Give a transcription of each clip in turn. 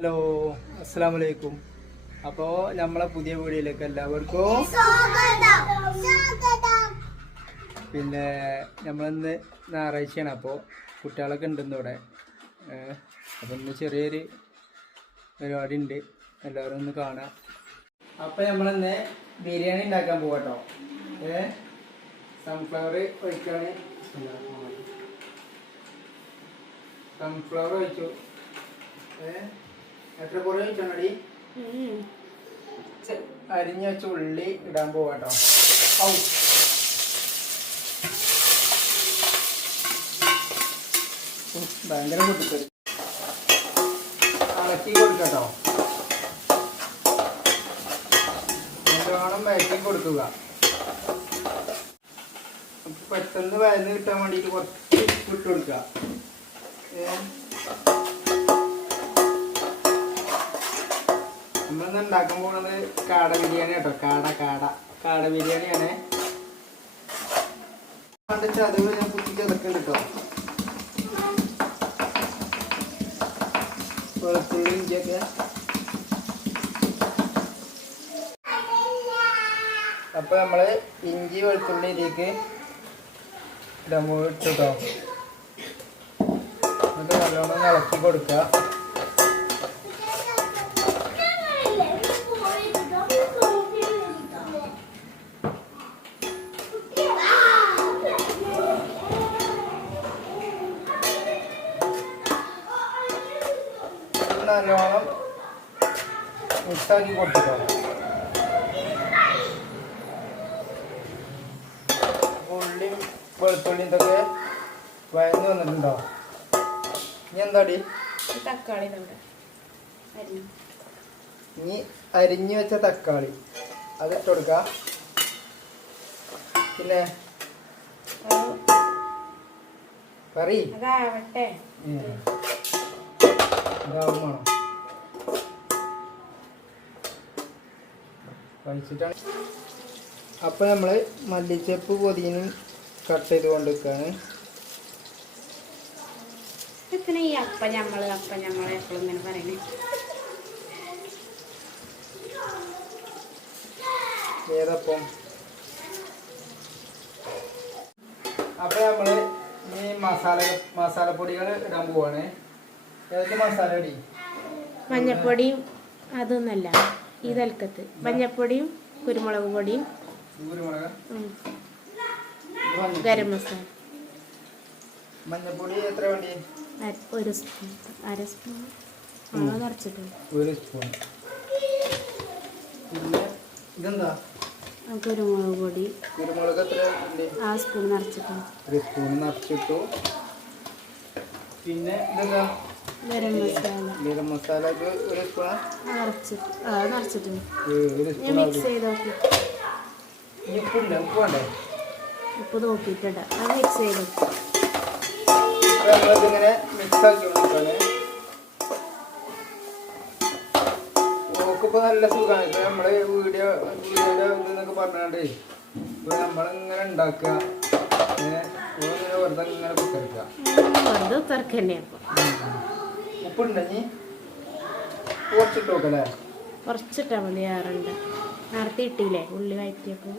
Hello അസ്സാം വലൈക്കും അപ്പോൾ നമ്മളെ പുതിയ വീഡിയോയിലേക്ക് എല്ലാവർക്കും പിന്നെ നമ്മളിന്ന് ഞായറാഴ്ചയാണ് അപ്പോൾ കുട്ടികളൊക്കെ ഉണ്ടെന്ന് ഇവിടെ. അപ്പം ഇന്ന് ചെറിയൊരു പരിപാടി ഉണ്ട് എല്ലാവരും ഒന്ന് കാണാം. അപ്പം നമ്മളിന്ന് ബിരിയാണി ഉണ്ടാക്കാൻ പോകട്ടോ ഏ സൺഫ്ലവർ ഒഴിക്കാണ്. സൺഫ്ലവർ ഒഴിച്ചു. ഏ എത്ര കുറേ അരിഞ്ഞ ചുള്ളി ഇടാൻ പോവാട്ടോ ഔ. ഭയങ്കര പൊട്ടിക്കറി ഇളക്കി കൊടുക്കട്ടോ. നല്ലോണം വഴറ്റി കൊടുക്കുക. പെട്ടെന്ന് വയന്ന് കിട്ടാൻ വേണ്ടിയിട്ട് കുറച്ച് ഇട്ട് കൊടുക്കുക. നമ്മളിന്ന് ഉണ്ടാക്കാൻ പോകുന്നത് കാട ബിരിയാണി കേട്ടോ. കാട കാട. കാട ബിരിയാണിയാണ്. പണ്ട് ചതവ് ഞാൻ കേട്ടോ. വെളുത്തുള്ളി ഇഞ്ചിയൊക്കെ. അപ്പൊ നമ്മൾ ഇഞ്ചി വെളുത്തുള്ളി ഇതിലേക്ക് ഡമോ ഇട്ടോ എന്നിട്ട് നല്ലോണം ഇളക്കി കൊടുക്കുക. നല്ലോണം മിക്സാക്കി കൊടുത്തിട്ടോ. ഉള്ളിയും വെളുത്തുള്ളിയും ഇതൊക്കെ വയന്ന് വന്നിട്ടുണ്ടോ? ഇനി എന്താടി? തക്കാളി ഇനി അരിഞ്ഞു വെച്ച തക്കാളി. അത് ഇട്ട് കൊടുക്ക. പിന്നെ? കറി? കഴിച്ചിട്ടാണ്. അപ്പൊ നമ്മൾ മല്ലിച്ചപ്പ് പൊതിനും കട്ട് ചെയ്ത് കൊണ്ടുവെക്കാണ് ഈ അപ്പ ഞമ്മൾ അപ്പ ഞമ്മൾ എപ്പോഴും ഇങ്ങനെ പറയണേ? ഏതപ്പം? അപ്പൊ നമ്മൾ ഈ മസാല മസാലപ്പൊടികൾ ഇടാൻ പോവാണ്. മഞ്ഞപ്പൊടിയും അതൊന്നല്ല ഈ തൽക്കത്ത്. മഞ്ഞപ്പൊടിയും കുരുമുളക് പൊടിയും. ഗരം മസാല. മഞ്ഞപ്പൊടി എത്ര വേണ്ടി ഒരു സ്പൂൺ. അര സ്പൂൺ. ഒരു സ്പൂൺ. ഇതെന്താ? കുരുമുളക് പൊടി. കുരുമുളക് എത്ര ആ സ്പൂൺ ഒരു സ്പൂൺ നിറച്ചിട്ടു. പിന്നെ ഇതെന്താ? ഗരം മസാല. ഗരം മസാല ഒരു സ്പൂൺ നിറച്ചിട്ട് ആ നിറച്ചിട്ടുണ്ട് ഒരു ഞാൻ സ്പൂൺ മിക്സ് ചെയ്ത് നോക്കി. ഉപ്പില്ല ഉപ്പ് വേണ്ടേ? ഉപ്പ് നോക്കിയിട്ടുണ്ട് അത് മിക്സ് ചെയ്ത് നോക്കി. ഇപ്പൊ നമ്മളിതിങ്ങനെ മിക്സ് ആക്കി കൊടുക്കാണ് നോക്കിപ്പോ നല്ല സുഖമാണ്. ഇപ്പൊ നമ്മളെ വീഡിയോ വീഡിയോയുടെ ഇതെന്നൊക്കെ പറഞ്ഞാണ്ട് ഇപ്പൊ നമ്മളിങ്ങനെ ഉണ്ടാക്കുക. ഇങ്ങനെ വെറുതെ ഇങ്ങനെ വെറുതെ അപ്പം. ഉപ്പുണ്ടെങ്കി കുറച്ചിട്ട് നോക്കല്ലേ കുറച്ചിട്ടാൽ മതി ആറുണ്ട് നേരത്തെ ഇട്ടില്ലേ ഉള്ളി വഴറ്റിയപ്പോൾ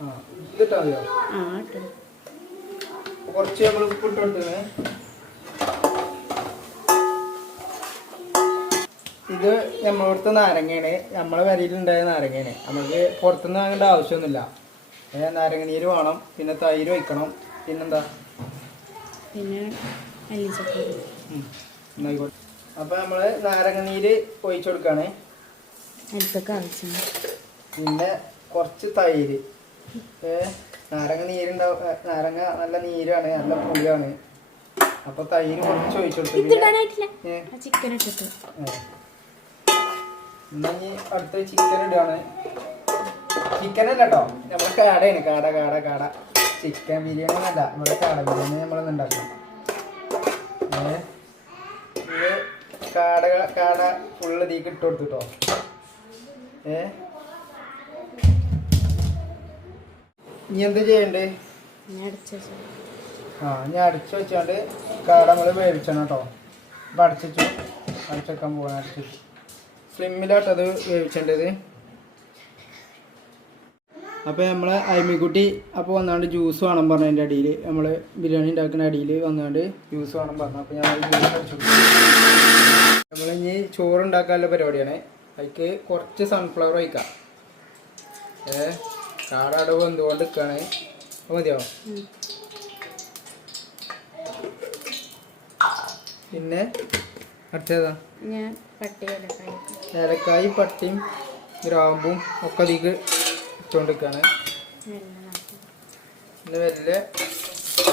ആ ഇതിട്ടാ മതിയോ? ആ ഇട്ടു. കുറച്ച് നമ്മൾ ഉപ്പിട്ട് ഇത് നമ്മളടുത്ത് നാരങ്ങയാണ് നമ്മളെ വരയിലുണ്ടായ നാരങ്ങയാണ് നമുക്ക് പുറത്തുനിന്ന് വാങ്ങേണ്ട ആവശ്യമൊന്നുമില്ല നാരങ്ങ നീര് വേണം. പിന്നെ തൈര് വയ്ക്കണം പിന്നെന്താ? പിന്നെ അപ്പോൾ നമ്മൾ നാരങ്ങ നീര് ഒഴിച്ചു കൊടുക്കുകയാണ് ആവശ്യം പിന്നെ കുറച്ച് തൈര്. നാരങ്ങ നീരുണ്ടാവും നാരങ്ങ നല്ല നീരാണ് നല്ല പുളിയാണ്. അപ്പൊ തൈര് കുറച്ച് ഒഴിച്ചു കൊടുക്കും ചിക്കൻ ഇട്ടിട്ട്. എന്നാ ഇനി അടുത്ത ചിക്കൻ ഇടുകയാണ് ചിക്കൻ അല്ല കേട്ടോ നമ്മൾ കാടയാണ്. കാട കാട കാട. ചിക്കൻ ബിരിയാണി ഒന്നല്ല നമ്മുടെ കാട ബിരിയാണി നമ്മൾ ഏഹ് കാട കാട ഫുള്ള് തീക്ക് ഇട്ട് കൊടുത്തിട്ടോ. ഏ? ഇനി എന്ത് ചെയ്യണ്ടേ? ആ ഇനി അടിച്ചു വെച്ചോണ്ട് കാട നമ്മൾ വേവിച്ചണം കേട്ടോ. അപ്പം അടച്ചു അടച്ചെക്കാൻ പോകണം അടച്ച് സ്ലിമ്മിലാട്ടത് വേവിച്ചേണ്ടത്. അപ്പോൾ നമ്മളെ അയിമിക്കുട്ടി അപ്പോൾ വന്നാണ്ട് ജ്യൂസ് വേണം പറഞ്ഞതിന്റെ അടിയിൽ നമ്മൾ ബിരിയാണി ഉണ്ടാക്കുന്ന അടിയിൽ വന്നാണ്ട് ജ്യൂസ് വേണം പറഞ്ഞു. അപ്പോൾ ഞാൻ ജ്യൂസ് അടിച്ചു നമ്മളിനി ചോറ് ഉണ്ടാക്കാനുള്ള പരിപാടിയാണ്. അതിക്ക് കുറച്ച് സൺഫ്ലവർ ഒഴിക്കാം. ഏ കാടടവ് എന്തുകൊണ്ട് നിൽക്കുകയാണ് മതിയോ. പിന്നെ അടുത്തേതാ? ഏലക്കായും. പട്ടിയും ഗ്രാമ്പും ഒക്കെ അതിക്ക് ഇട്ടുകൊണ്ടിരിക്കുകയാണ് പിന്നെ വലിയ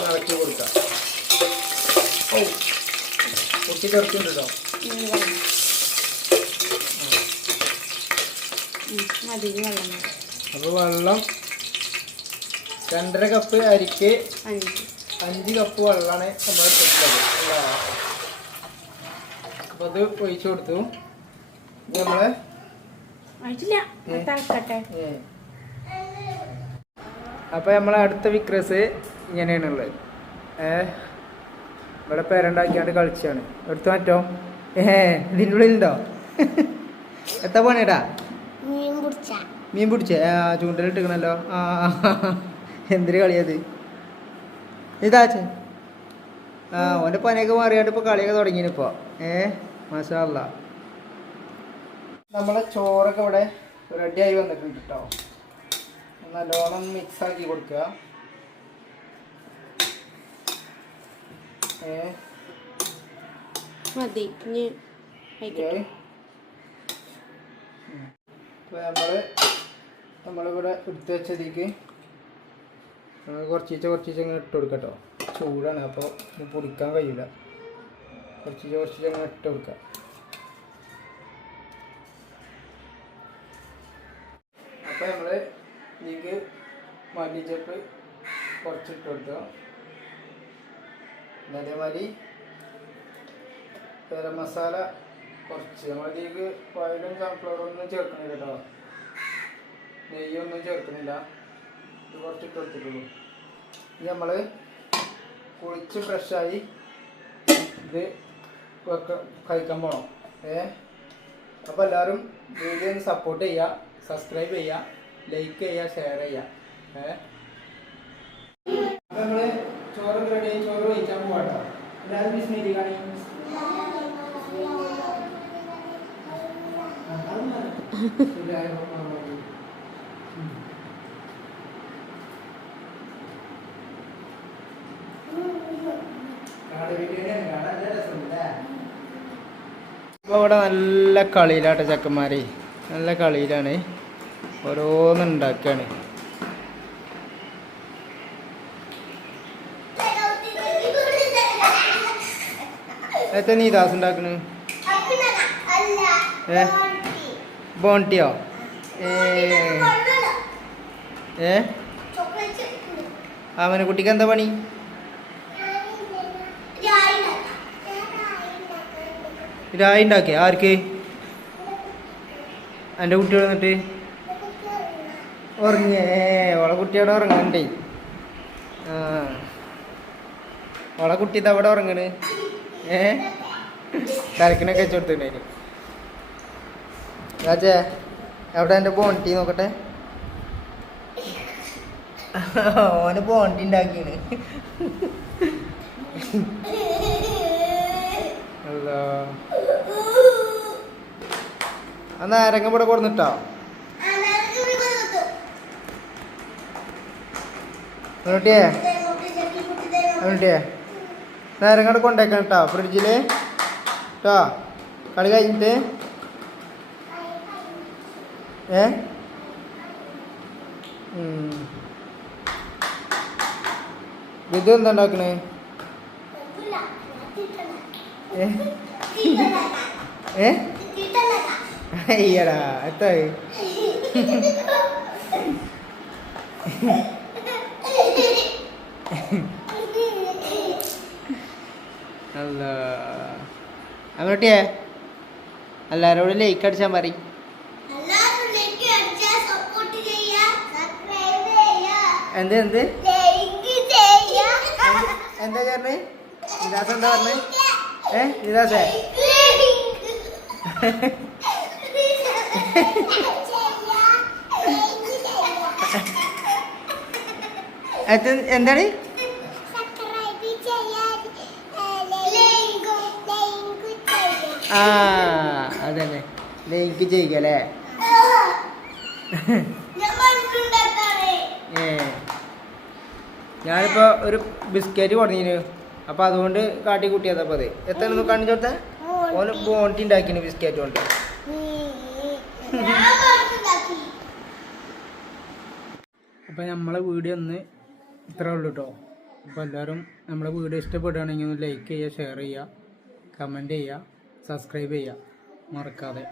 ഇളക്കി കൊടുക്കാം. ഓ കുട്ടി കേട്ടോ മതി ഇനി വെള്ളം മതി. അപ്പോൾ വെള്ളം രണ്ടര കപ്പ് അരിക്ക് അഞ്ച്. കപ്പ് വെള്ളമാണ് നമ്മൾ അപ്പോൾ അത് ഒഴിച്ചു കൊടുത്തു. നമ്മളെ. അപ്പോൾ നമ്മളെ അടുത്ത വിക്രസ് ഇങ്ങനെയാണുള്ളത്. ഏ? ഇവിടെ പേരുണ്ടാക്കിയാണ്ട് കളിച്ചാണ്. എടുത്തു മാറ്റോ? ഏ ഇതിന്റെ ഉള്ളിലുണ്ടോ എത്താ പണിയടാ? മീൻ പിടിച്ചേ. ആ ചൂണ്ടലിട്ടിക്കണല്ലോ ആ എന്തിനു കളിയത്? ഇതാച്ചേ ആ ഓന്റെ പനിയൊക്കെ മാറിയാണ്ട് ഇപ്പോൾ കളിയൊക്കെ തുടങ്ങിയിപ്പോ ഏ മാഷാല്ല നമ്മളെ ചോറൊക്കെ ഇവിടെ റെഡിയായി വന്നിട്ടുണ്ട് കേട്ടോ നല്ലോണം മിക്സ് ആക്കി കൊടുക്കുക ഏ മതി. ഇനി കഴിക്കട്ടെ അപ്പോൾ നമ്മൾ നമ്മളിവിടെ എടുത്ത് വെച്ചതിലേക്ക് നമ്മൾ കുറച്ചീച്ച കുറച്ചീച്ച ഇങ്ങനെ ഇട്ട് കൊടുക്കട്ടോ. ചൂടാണ് അപ്പോൾ പൊടിക്കാൻ കഴിയില്ല കുറച്ചീച്ച കുറച്ചീച്ച ഇങ്ങനെ ഇട്ട് കൊടുക്കാം. അപ്പോൾ നമ്മൾ ഇതിലേക്ക് മല്ലിച്ചപ്പ് കുറച്ചിട്ട് കൊടുക്കാം. അതേമാതിരി ഗരം മസാല കുറച്ച്. നമ്മളതിലേക്ക് ഓയിലും സൺഫ്ലവർ ഒന്നും ചേർക്കണില്ല കേട്ടോ നെയ്യൊന്നും ചേർക്കുന്നില്ല ഇത് കുറച്ചിട്ട് കൊടുത്തിട്ടുള്ളൂ. ഇനി നമ്മൾ കുളിച്ച് ഫ്രഷായി ഇത് കഴിക്കാൻ പോകണം ഏ? അപ്പോൾ എല്ലാവരും വീഡിയോ ഒന്ന് സപ്പോർട്ട് ചെയ്യുക സബ്സ്ക്രൈബ് ചെയ്യുക ലൈക്ക് ചെയ്യുക ഷെയർ ചെയ്യുക ഏ? നമ്മൾ ചോറ് റെഡി ചോറ് കഴിക്കാൻ പോകട്ടോ എല്ലാവരും ബിസ്മിലി ഇപ്പോൾ ഇവിടെ നല്ല കളിയിലാട്ടെ ചക്കന്മാരെ. നല്ല കളിയിലാണ്. ഓരോന്ന് ഉണ്ടാക്കുകയാണ് എത്ര നീ ദാസ് ഉണ്ടാക്കണ്? ഏ? ബോണ്ടിയോ? ഏ. അവന് കുട്ടിക്ക് എന്താ പണി? രായി ഉണ്ടാക്കിയ? ആർക്ക്? എന്റെ കുട്ടിയോട് വന്നിട്ട് ഉറങ്ങിയേ ഓളെ കുട്ടിയോടെ ഉറങ്ങണ്ടേ ആ. ഓളെ കുട്ടി ഇതവിടെ ഉറങ്ങണ്. ഏ? കരക്കിനൊക്കെ വെച്ചു കൊടുത്തിട്ടുണ്ടായിരുന്നു രാജേ എവിടെ എന്റെ ബോണ്ടി നോക്കട്ടെ? ഓന് ബോണ്ടി ഉണ്ടാക്കിയാണ് അന്ന് ആ നാരങ്ങ ഇവിടെ കൊടുന്നിട്ടോ? എന്നിട്ടേ എന്നിട്ടേ നേരം അവിടെ കൊണ്ടേക്കണം കേട്ടോ ഫ്രിഡ്ജിൽ കേട്ടോ കളി കഴിഞ്ഞിട്ട്. ഏ. ഇത് എന്താ ഉണ്ടാക്കണേ? ഏ? അയ്യടാ എത്തായി. അല്ല. അങ്ങോട്ടിയേ എല്ലാരോടും ലൈക്ക് അടിച്ചാൽ മതി. എന്ത് എന്ത്? എന്താ ചേർന്ന് നിദാസ് എന്താ പറഞ്ഞേ? ഏ നിദാസേ എന്താണ്? ആ അതന്നെ. ലേക്ക് ചെയ്യുക അല്ലേ? ഏ. ഒരു ബിസ്ക്കറ്റ് കൊടുഞ്ഞിന് അപ്പൊ അതുകൊണ്ട് കാട്ടി കൂട്ടിയതപ്പോ അത്. എത്ര കാണിച്ചു കൊടുത്ത ഓന് ബോണ്ടി ഉണ്ടാക്കിന് ബിസ്ക്കറ്റ് കൊണ്ട്. അപ്പോൾ നമ്മളെ വീഡിയോ ഒന്ന് ഇത്രേ ഉള്ളൂ കേട്ടോ അപ്പോൾ എല്ലാവരും നമ്മളെ വീഡിയോ ഇഷ്ടപ്പെടുകയാണെങ്കിൽ ഒന്ന് ലൈക്ക് ചെയ്യുക ഷെയർ ചെയ്യുക കമന്റ് ചെയ്യുക സബ്സ്ക്രൈബ് ചെയ്യുക. മറക്കാതെ.